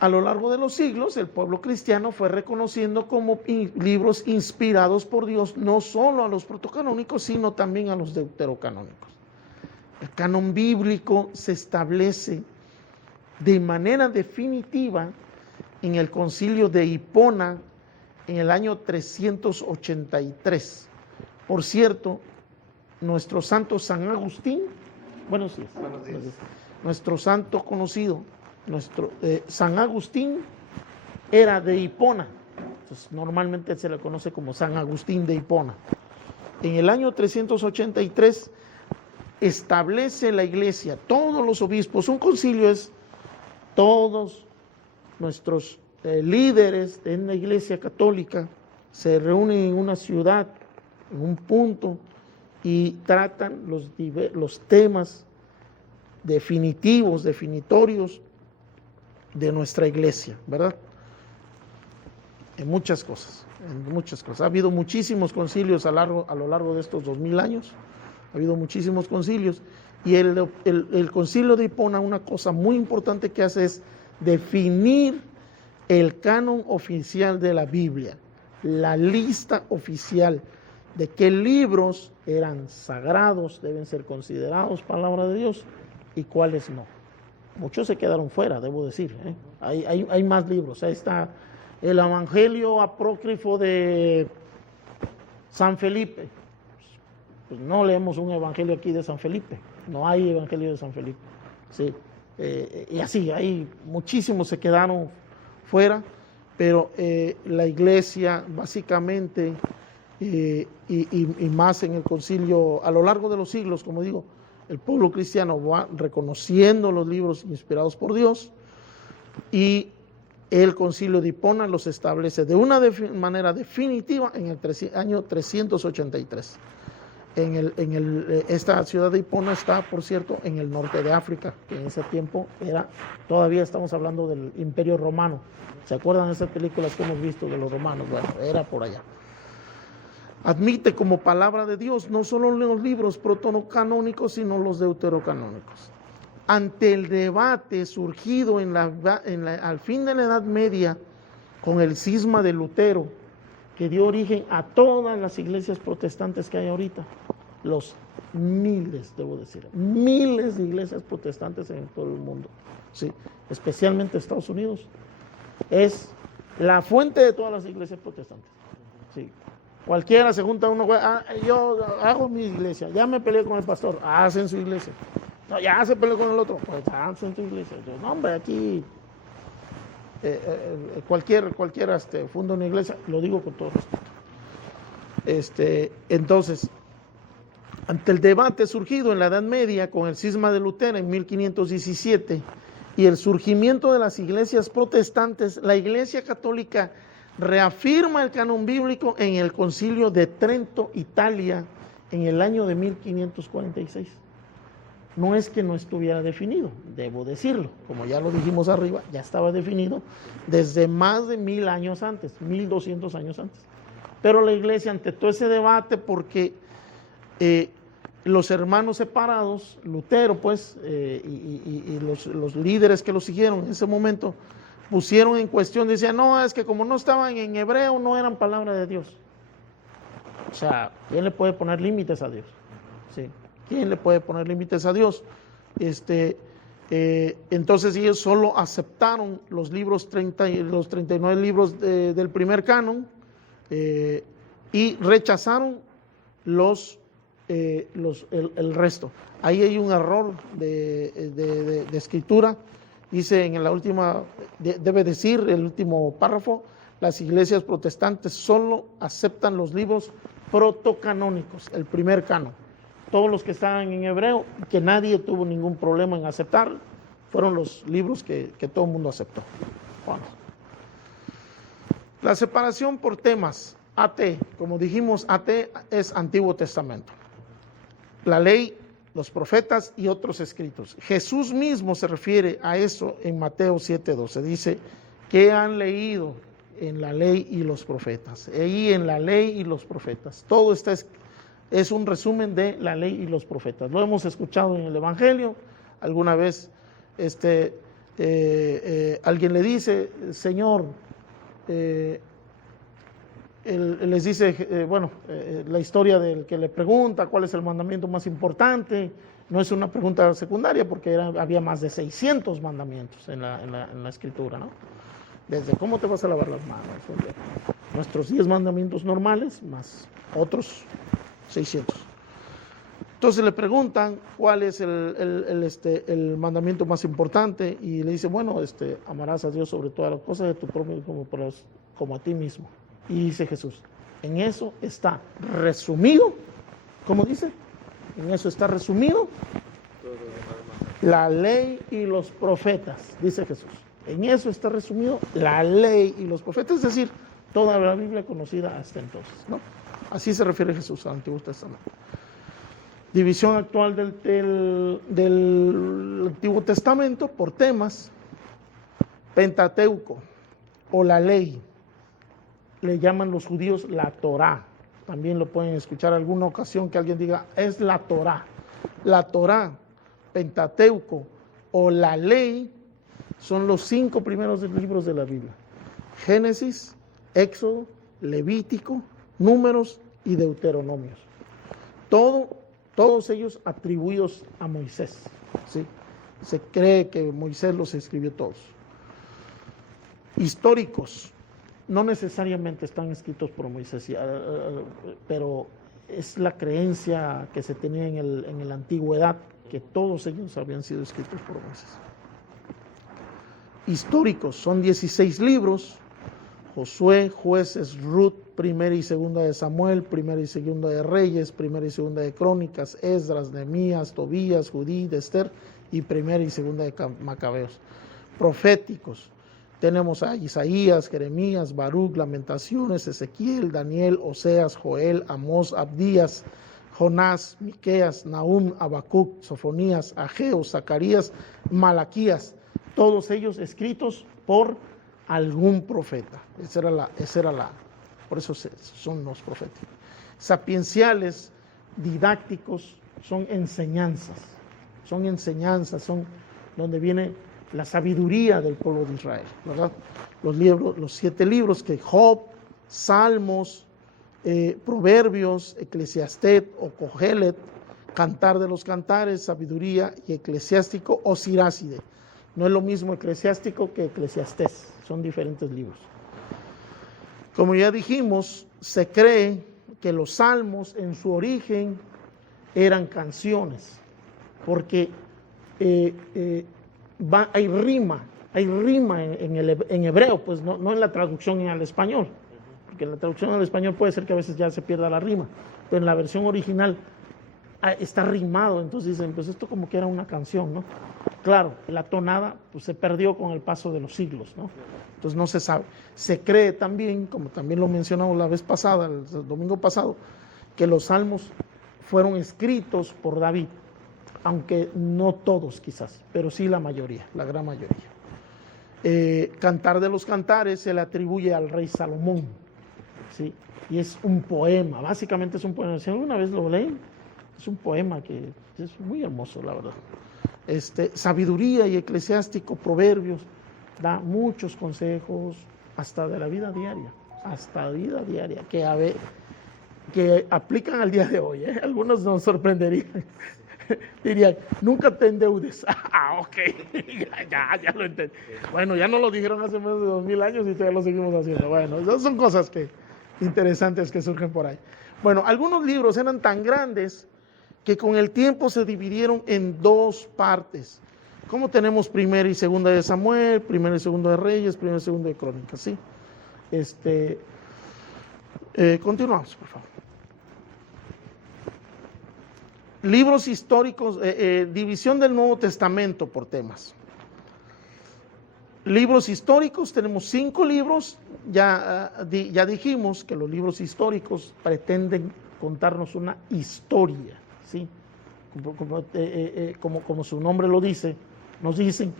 A lo largo de los siglos, el pueblo cristiano fue reconociendo como libros inspirados por Dios, no solo a los protocanónicos, sino también a los deuterocanónicos. El canon bíblico se establece de manera definitiva en el concilio de Hipona en el año 383. Por cierto, nuestro santo San Agustín, buenos días, nuestro santo conocido, San Agustín era de Hipona, entonces normalmente se le conoce como San Agustín de Hipona. En el año 383 establece la iglesia, todos los obispos, un concilio es todos nuestros líderes en la iglesia católica se reúnen en una ciudad, en un punto, y tratan los temas definitivos, definitorios de nuestra iglesia, ¿verdad? En muchas cosas. Ha habido muchísimos concilios a lo largo de estos 2000 años, ha habido muchísimos concilios, y el concilio de Hipona, una cosa muy importante que hace es definir el canon oficial de la Biblia, la lista oficial de qué libros eran sagrados, deben ser considerados palabra de Dios, y cuáles no. Muchos se quedaron fuera, debo decir, ¿eh? Hay más libros. Ahí está el Evangelio apócrifo de San Felipe. Pues no leemos un evangelio aquí de San Felipe, no hay evangelio de San Felipe, ¿sí? Y así, hay muchísimos se quedaron fuera, pero la iglesia básicamente, y más en el concilio, a lo largo de los siglos, como digo, el pueblo cristiano va reconociendo los libros inspirados por Dios, y el concilio de Hipona los establece de una manera definitiva en el año 383. Esta ciudad de Hipona está, por cierto, en el norte de África, que en ese tiempo todavía estamos hablando del Imperio Romano. ¿Se acuerdan de esas películas que hemos visto de los romanos? Bueno, era por allá. Admite como palabra de Dios no solo los libros protocanónicos, sino los deuterocanónicos. Ante el debate surgido al fin de la Edad Media con el cisma de Lutero, que dio origen a todas las iglesias protestantes que hay ahorita, los miles de iglesias protestantes en todo el mundo, ¿sí? Especialmente Estados Unidos, es la fuente de todas las iglesias protestantes, ¿sí? Cualquiera se junta uno, yo hago mi iglesia, ya me peleé con el pastor, hacen su iglesia, no, ya se peleó con el otro, pues hacen su iglesia. Yo, no, hombre, aquí cualquiera funda una iglesia, lo digo con todo respeto. Entonces, ante el debate surgido en la Edad Media con el cisma de Lutero en 1517 y el surgimiento de las iglesias protestantes, la Iglesia Católica reafirma el canon bíblico en el Concilio de Trento, Italia, en el año de 1546. No es que no estuviera definido, debo decirlo, como ya lo dijimos arriba, ya estaba definido desde más de 1000 años antes, 1200 años antes. Pero la iglesia, ante todo ese debate, porque los hermanos separados, Lutero pues, y los líderes que lo siguieron en ese momento, pusieron en cuestión, decían, no, es que como no estaban en hebreo, no eran palabra de Dios. O sea, ¿quién le puede poner límites a Dios? Sí. ¿Quién le puede poner límites a Dios? Entonces ellos solo aceptaron los 39 libros del primer canon, y rechazaron el resto. Ahí hay un error de escritura. Dice en la última, debe decir el último párrafo, las iglesias protestantes solo aceptan los libros protocanónicos, el primer canon. Todos los que estaban en hebreo, que nadie tuvo ningún problema en aceptar, fueron los libros que todo el mundo aceptó. Bueno. La separación por temas. AT, como dijimos, AT es Antiguo Testamento. La ley, los profetas y otros escritos. Jesús mismo se refiere a eso en Mateo 7:12. Dice, ¿qué han leído en la ley y los profetas? Ahí en la ley y los profetas. Todo está es un resumen de la ley y los profetas. Lo hemos escuchado en el Evangelio. Alguna vez alguien le dice, Señor, él les dice, la historia del que le pregunta cuál es el mandamiento más importante, no es una pregunta secundaria porque había más de 600 mandamientos en la escritura, ¿no? Desde cómo te vas a lavar las manos, nuestros 10 mandamientos normales, más otros 600. Entonces le preguntan cuál es el mandamiento más importante y le dice, bueno, amarás a Dios sobre todas las cosas, de tu prójimo como a ti mismo. Y dice Jesús, en eso está resumido, ¿cómo dice? En eso está resumido la ley y los profetas, dice Jesús. En eso está resumido la ley y los profetas, es decir, toda la Biblia conocida hasta entonces, ¿no? Así se refiere Jesús al Antiguo Testamento. División actual del Antiguo Testamento por temas. Pentateuco o la ley, le llaman los judíos la Torá. También lo pueden escuchar alguna ocasión que alguien diga, es la Torá. La Torá, Pentateuco o la ley son los 5 primeros libros de la Biblia: Génesis, Éxodo, Levítico, Números y Deuteronomios. Todos ellos atribuidos a Moisés, ¿sí? Se cree que Moisés los escribió todos. Históricos, no necesariamente están escritos por Moisés, pero es la creencia que se tenía en la antigüedad, que todos ellos habían sido escritos por Moisés. Históricos, son 16 libros: Josué, Jueces, Ruth, Primera y Segunda de Samuel, Primera y Segunda de Reyes, Primera y Segunda de Crónicas, Esdras, Nehemías, Tobías, Judith, Esther y Primera y Segunda de Macabeos. Proféticos, tenemos a Isaías, Jeremías, Baruch, Lamentaciones, Ezequiel, Daniel, Oseas, Joel, Amós, Abdías, Jonás, Miqueas, Nahum, Habacuc, Sofonías, Ageo, Zacarías, Malaquías, todos ellos escritos por algún profeta. Esa era la, por eso son los profetas. Sapienciales, didácticos, son enseñanzas, son donde viene la sabiduría del pueblo de Israel, ¿verdad? Los 7 libros que Job, Salmos, Proverbios, Eclesiastés o Cogelet, Cantar de los Cantares, Sabiduría y Eclesiástico o Siráside. No es lo mismo Eclesiástico que Eclesiastés, son diferentes libros. Como ya dijimos, se cree que los salmos en su origen eran canciones, porque hay rima en hebreo, pues no en la traducción al español, porque en la traducción al español puede ser que a veces ya se pierda la rima, pero en la versión original está rimado, entonces dicen, pues esto como que era una canción, ¿no? Claro, la tonada pues se perdió con el paso de los siglos, ¿no? Entonces no se sabe. Se cree también, como también lo mencionamos la vez pasada, el domingo pasado, que los salmos fueron escritos por David, aunque no todos quizás, pero sí la mayoría, la gran mayoría. Cantar de los Cantares se le atribuye al rey Salomón, ¿sí? Y es un poema, básicamente es un poema. Si alguna vez lo leen, es un poema que es muy hermoso, la verdad. Sabiduría y Eclesiástico, Proverbios, da muchos consejos hasta de la vida diaria, que aplican al día de hoy, ¿eh? Algunos nos sorprenderían. Dirían, nunca te endeudes. Ok, ya lo entendí. Bueno, ya no lo dijeron hace más de 2000 años y todavía lo seguimos haciendo. Bueno, esas son cosas interesantes que surgen por ahí. Bueno, algunos libros eran tan grandes que con el tiempo se dividieron en 2 partes. Como tenemos Primera y Segunda de Samuel, Primera y Segunda de Reyes, Primera y Segunda de Crónicas, ¿sí? Continuamos, por favor. Libros históricos, división del Nuevo Testamento por temas. Libros históricos, tenemos 5 libros, ya dijimos que los libros históricos pretenden contarnos una historia, ¿sí? Como su nombre lo dice, nos dicen,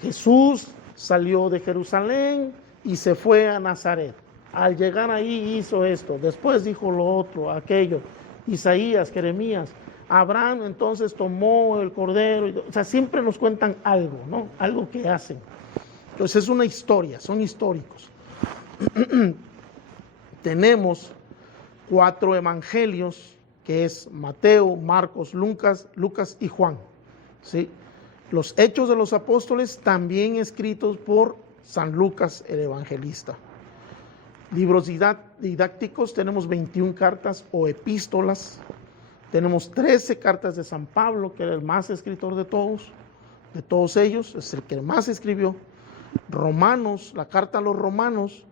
Jesús salió de Jerusalén y se fue a Nazaret. Al llegar ahí hizo esto, después dijo lo otro, aquello. Isaías, Jeremías, Abraham entonces tomó el cordero, o sea, siempre nos cuentan algo, ¿no? Algo que hacen. Entonces es una historia, son históricos. Tenemos 4 evangelios, que es Mateo, Marcos, Lucas y Juan, ¿sí? Los Hechos de los Apóstoles, también escritos por San Lucas, el evangelista. Libros didácticos, tenemos 21 cartas o epístolas. Tenemos 13 cartas de San Pablo, que era el más escritor de todos ellos, es el que más escribió. Romanos, la carta a los romanos,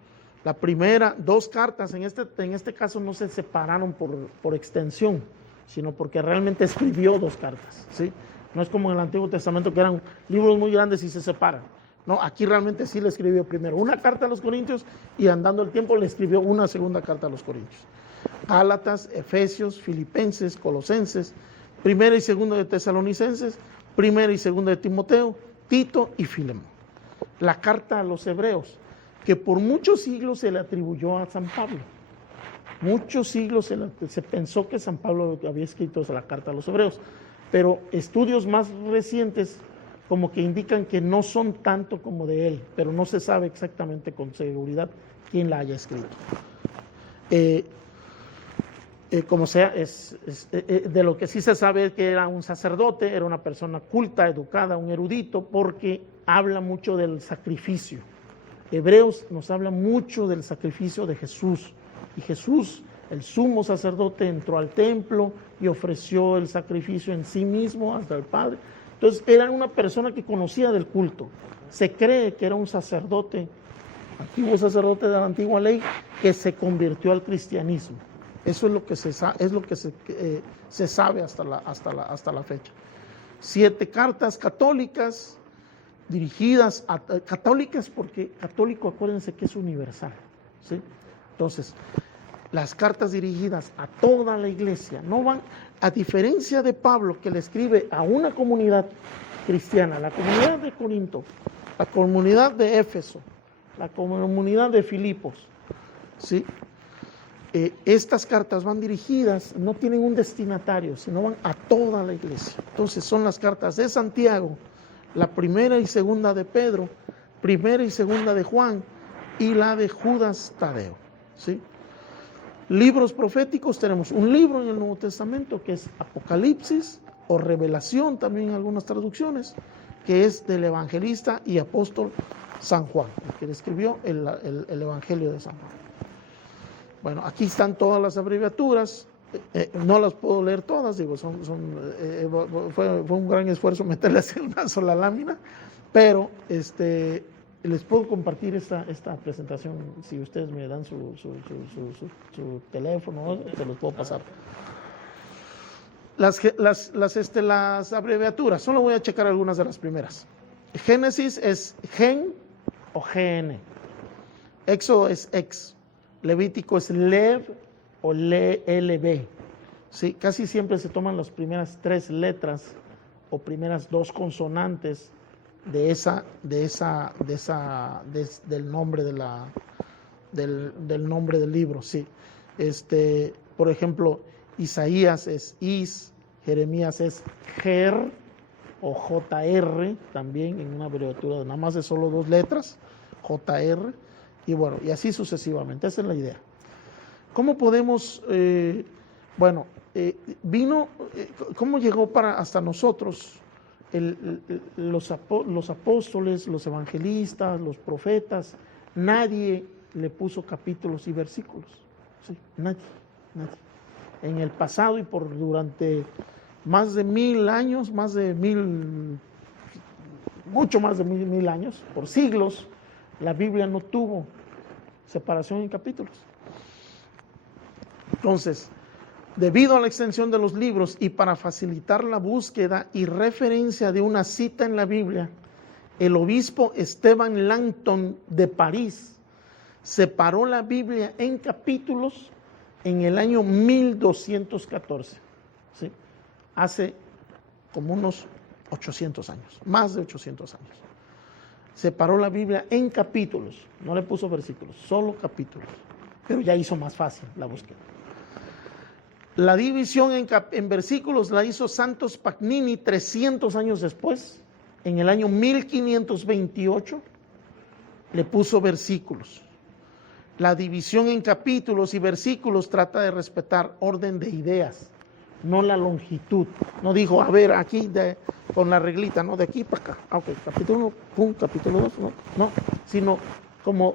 la primera, 2 cartas, en este caso no se separaron por extensión, sino porque realmente escribió 2 cartas, ¿sí? No es como en el Antiguo Testamento, que eran libros muy grandes y se separan. No, aquí realmente sí le escribió primero una carta a los Corintios y andando el tiempo le escribió una segunda carta a los Corintios. Gálatas, Efesios, Filipenses, Colosenses, primera y segunda de Tesalonicenses, primera y segunda de Timoteo, Tito y Filemón. La carta a los Hebreos, que por muchos siglos se le atribuyó a San Pablo. Muchos siglos se pensó que San Pablo había escrito la carta a los Hebreos, pero estudios más recientes como que indican que no son tanto como de él, pero no se sabe exactamente con seguridad quién la haya escrito. Como sea, de lo que sí se sabe es que era un sacerdote, era una persona culta, educada, un erudito, porque habla mucho del sacrificio. Hebreos nos habla mucho del sacrificio de Jesús, y Jesús, el sumo sacerdote, entró al templo y ofreció el sacrificio en sí mismo hasta el Padre. Entonces era una persona que conocía del culto. Se cree que era un sacerdote, antiguo sacerdote de la antigua ley, que se convirtió al cristianismo. Eso es lo que se sabe hasta la fecha. 7 cartas católicas dirigidas a católicas, porque católico, acuérdense que es universal, ¿sí? Entonces, las cartas dirigidas a toda la iglesia no van, a diferencia de Pablo, que le escribe a una comunidad cristiana, la comunidad de Corinto, la comunidad de Éfeso, la comunidad de Filipos, ¿sí? Estas cartas van dirigidas, no tienen un destinatario, sino van a toda la iglesia. Entonces son las cartas de Santiago, la primera y segunda de Pedro, primera y segunda de Juan y la de Judas Tadeo, ¿sí? Libros proféticos, tenemos un libro en el Nuevo Testamento que es Apocalipsis o Revelación, también en algunas traducciones, que es del evangelista y apóstol San Juan, el que le escribió el Evangelio de San Juan. Bueno, aquí están todas las abreviaturas, no las puedo leer todas, digo, fue un gran esfuerzo meterlas en una sola lámina, pero les puedo compartir esta presentación, si ustedes me dan su teléfono, se los puedo pasar. Las abreviaturas, solo voy a checar algunas de las primeras. Génesis es gen o gn, Éxodo es ex, Levítico es lev o lb, ¿sí? Casi siempre se toman las primeras 3 letras o primeras 2 consonantes del nombre del nombre del libro, sí. Por ejemplo, Isaías es is, Jeremías es ger o jr, también en una abreviatura nada más de solo 2 letras, jr, y bueno, y así sucesivamente. Esa es la idea. ¿Cómo podemos, cómo llegó hasta nosotros los apóstoles, los evangelistas, los profetas? Nadie le puso capítulos y versículos, ¿sí? Nadie. En el pasado y durante más de 1000 años, mucho más de mil años, por siglos, la Biblia no tuvo separación en capítulos. Entonces, debido a la extensión de los libros y para facilitar la búsqueda y referencia de una cita en la Biblia, el obispo Esteban Langton de París separó la Biblia en capítulos en el año 1214, ¿sí? Hace como unos 800 años, más de 800 años. Separó la Biblia en capítulos, no le puso versículos, solo capítulos, pero ya hizo más fácil la búsqueda. La división en versículos la hizo Santos Pagnini 300 años después, en el año 1528, le puso versículos. La división en capítulos y versículos trata de respetar orden de ideas, no la longitud. No dijo, a ver, aquí con la reglita, no, de aquí para acá. Ok, capítulo 1, pum, capítulo 2, no, sino como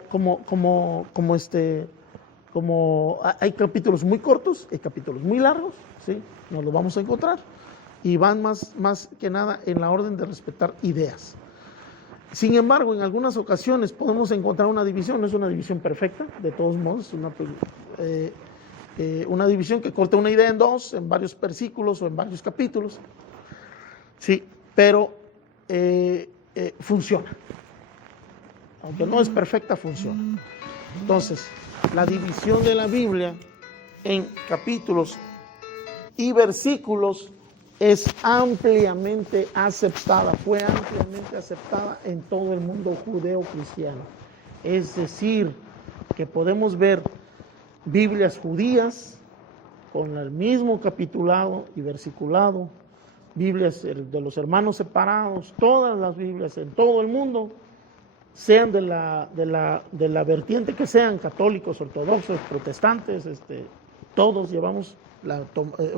hay capítulos muy cortos, hay capítulos muy largos, ¿sí? Nos lo vamos a encontrar. Y van más que nada en la orden de respetar ideas. Sin embargo, en algunas ocasiones podemos encontrar una división, no es una división perfecta, de todos modos, una división que corta una idea en dos, en varios versículos o en varios capítulos, sí, pero funciona. Aunque no es perfecta, funciona. Entonces, la división de la Biblia en capítulos y versículos es ampliamente aceptada, fue ampliamente aceptada en todo el mundo judeo-cristiano. Es decir, que podemos ver Biblias judías con el mismo capitulado y versiculado, Biblias de los hermanos separados, todas las Biblias en todo el mundo, sean de la vertiente que sean, católicos, ortodoxos, protestantes, todos llevamos,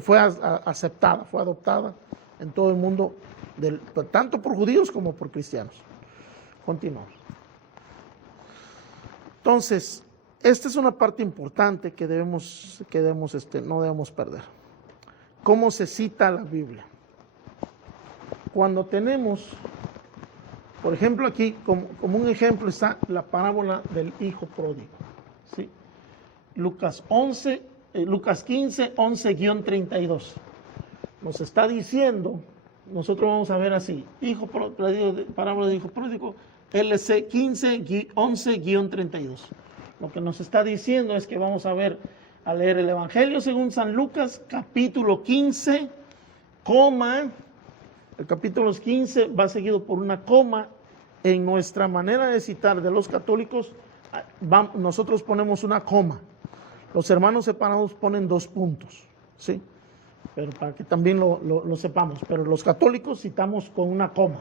fue aceptada, fue adoptada en todo el mundo, tanto por judíos como por cristianos. Continuamos. Entonces, esta es una parte importante que no debemos perder. ¿Cómo se cita la Biblia? Cuando tenemos, por ejemplo, aquí como un ejemplo está la parábola del hijo pródigo, ¿sí? Lucas 15, 11-32. Nos está diciendo, nosotros vamos a ver así, parábola del hijo pródigo, LC 15, 11-32. Lo que nos está diciendo es que vamos a leer el Evangelio según San Lucas, capítulo 15, el capítulo 15 va seguido por una coma. En nuestra manera de citar de los católicos, nosotros ponemos una coma. Los hermanos separados ponen 2 puntos, ¿sí? Pero para que también lo sepamos. Pero los católicos citamos con una coma.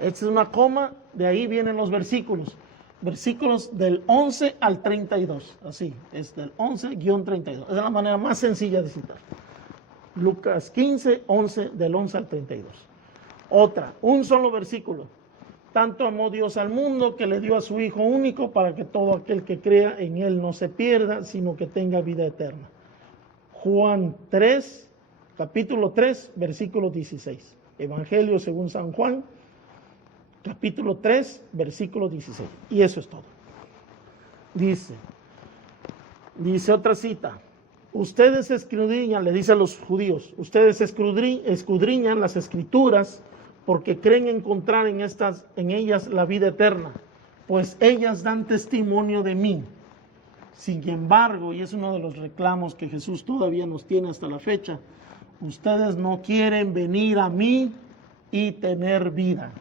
Esta es una coma, de ahí vienen los versículos. Versículos del 11 al 32. Así, es del 11-32. Es la manera más sencilla de citar. Lucas 15, 11, del 11 al 32. Otra, un solo versículo. Tanto amó Dios al mundo que le dio a su Hijo único para que todo aquel que crea en Él no se pierda, sino que tenga vida eterna. Juan 3, capítulo 3, versículo 16. Evangelio según San Juan, capítulo 3, versículo 16. Y eso es todo. Dice otra cita. Ustedes escudriñan, le dice a los judíos, ustedes escudriñan las escrituras porque creen encontrar en ellas la vida eterna, pues ellas dan testimonio de mí. Sin embargo, y es uno de los reclamos que Jesús todavía nos tiene hasta la fecha, ustedes no quieren venir a mí y tener vida.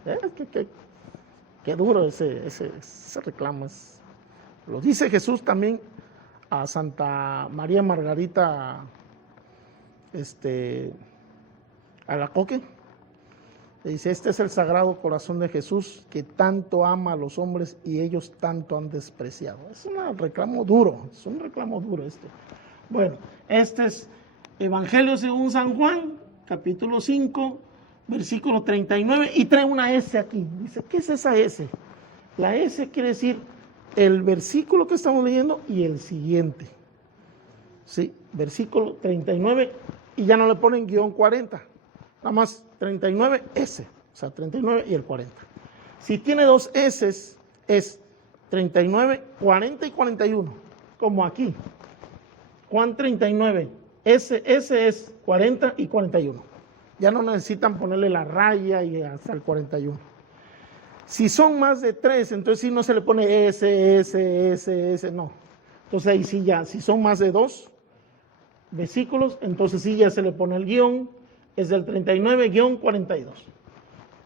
Qué duro ese reclamo es. Lo dice Jesús también a Santa María Margarita Alacoque. Le dice, este es el sagrado corazón de Jesús que tanto ama a los hombres y ellos tanto han despreciado. Es un reclamo duro, Bueno, este es Evangelio según San Juan, capítulo 5, versículo 39, y trae una S aquí. Dice, ¿qué es esa S? La S quiere decir el versículo que estamos leyendo y el siguiente. Sí, versículo 39, y ya no le ponen guión 40. Nada más 39 S, o sea, 39 y el 40. Si tiene 2 S, es 39, 40 y 41, como aquí. Juan 39, S es 40 y 41. Ya no necesitan ponerle la raya y hasta el 41. Si son más de 3, entonces sí no se le pone S, no. Entonces ahí sí ya, si son más de 2 versículos, entonces sí ya se le pone el guión. Es del 39-42.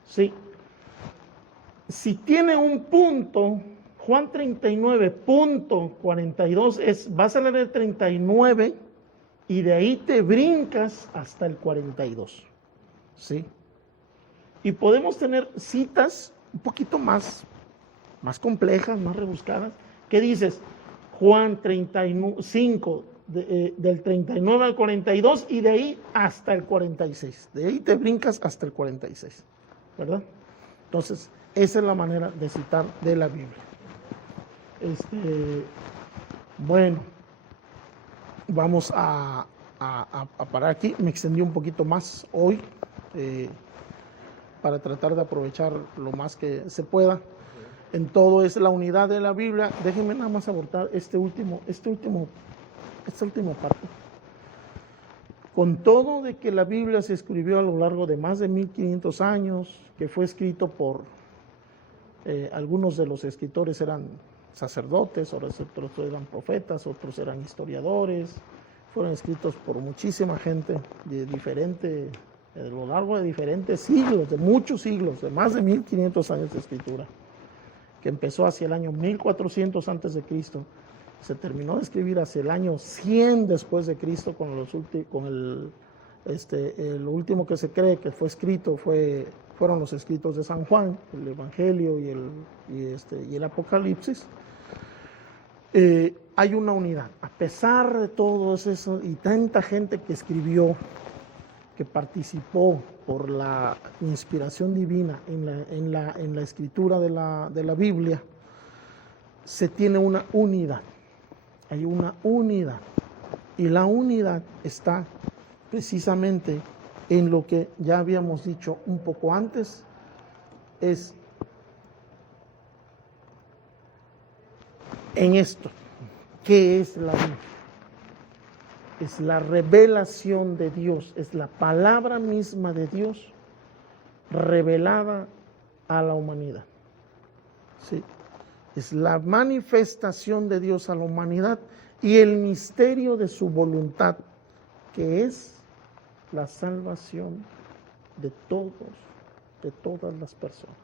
¿Sí? Si tiene un punto, Juan 39.42 vas a leer el 39 y de ahí te brincas hasta el 42. ¿Sí? Y podemos tener citas un poquito más complejas, más rebuscadas, que dices Juan 35, del 39 al 42 y de ahí hasta el 46. De ahí te brincas hasta el 46, ¿verdad? Entonces, esa es la manera de citar de la Biblia. Bueno, vamos a parar aquí. Me extendí un poquito más hoy para tratar de aprovechar lo más que se pueda. En todo es la unidad de la Biblia. Déjenme nada más abordar esta última parte. Con todo de que la Biblia se escribió a lo largo de más de 1500 años, que fue escrito por algunos de los escritores eran sacerdotes, otros eran profetas, otros eran historiadores, fueron escritos por muchísima gente de a lo largo de diferentes siglos, de muchos siglos, de más de 1500 años de escritura, que empezó hacia el año 1400 antes de Cristo, se terminó de escribir hacia el año 100 después de Cristo, lo último que se cree que fue escrito fueron los escritos de San Juan, el Evangelio y el Apocalipsis. Hay una unidad, a pesar de todo eso y tanta gente que escribió, que participó por la inspiración divina en la escritura de la Biblia, se tiene una unidad. Hay una unidad. Y la unidad está precisamente en lo que ya habíamos dicho un poco antes, es en esto. ¿Qué es la Biblia? Es la revelación de Dios, es la palabra misma de Dios revelada a la humanidad. ¿Sí? Es la manifestación de Dios a la humanidad y el misterio de su voluntad, que es la salvación de todas las personas.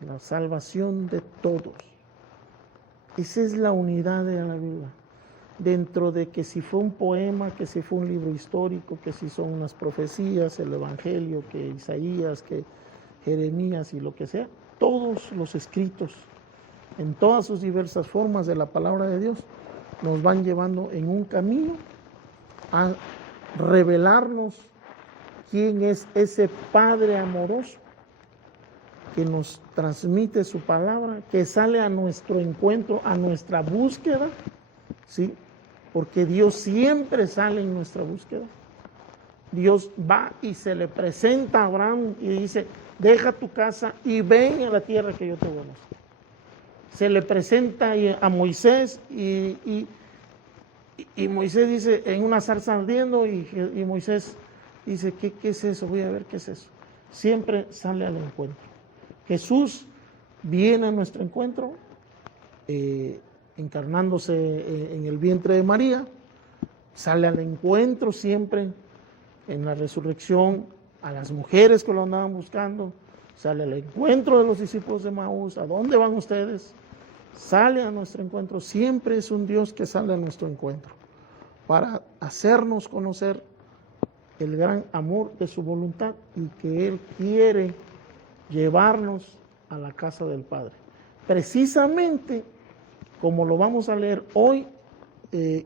La salvación de todos. Esa es la unidad de la Biblia. Dentro de que si fue un poema, que si fue un libro histórico, que si son unas profecías, el Evangelio, que Isaías, que Jeremías y lo que sea, todos los escritos en todas sus diversas formas de la palabra de Dios nos van llevando en un camino a revelarnos quién es ese Padre amoroso que nos transmite su palabra, que sale a nuestro encuentro, a nuestra búsqueda, ¿sí? Porque Dios siempre sale en nuestra búsqueda. Dios va y se le presenta a Abraham y dice, deja tu casa y ven a la tierra que yo te voy a mostrar. Se le presenta a Moisés y Moisés dice, en una zarza ardiendo, y Moisés dice, ¿qué es eso? Voy a ver qué es eso. Siempre sale al encuentro. Jesús viene a nuestro encuentro, encarnándose en el vientre de María, sale al encuentro siempre en la resurrección a las mujeres que lo andaban buscando, sale al encuentro de los discípulos de Maús. ¿A dónde van ustedes? Sale a nuestro encuentro. Siempre es un Dios que sale a nuestro encuentro para hacernos conocer el gran amor de su voluntad y que Él quiere llevarnos a la casa del Padre. Precisamente como lo vamos a leer hoy,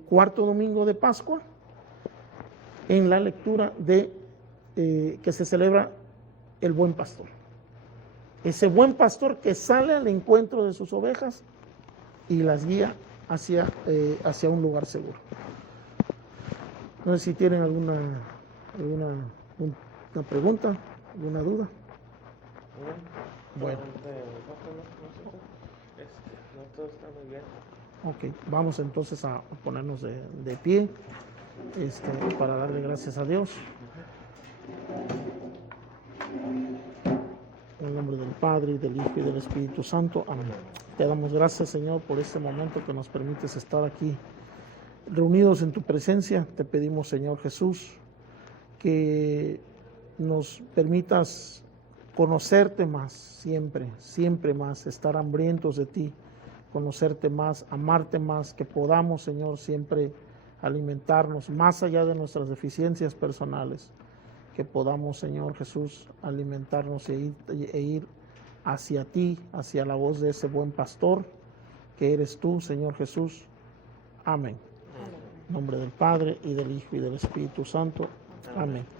cuarto domingo de Pascua, en la lectura que se celebra el buen pastor. Ese buen pastor que sale al encuentro de sus ovejas y las guía hacia un lugar seguro. No sé si tienen alguna pregunta, alguna duda. Bueno. No, todo está muy bien. Ok, vamos entonces a ponernos de pie para darle gracias a Dios. En el nombre del Padre, y del Hijo, y del Espíritu Santo. Amén. Te damos gracias, Señor, por este momento que nos permites estar aquí reunidos en tu presencia. Te pedimos, Señor Jesús, que nos permitas conocerte más, siempre más, estar hambrientos de ti, conocerte más, amarte más, que podamos, Señor, siempre alimentarnos más allá de nuestras deficiencias personales, que podamos, Señor Jesús, alimentarnos e ir hacia ti, hacia la voz de ese buen pastor que eres tú, Señor Jesús. Amén. En nombre del Padre, y del Hijo, y del Espíritu Santo. Amén.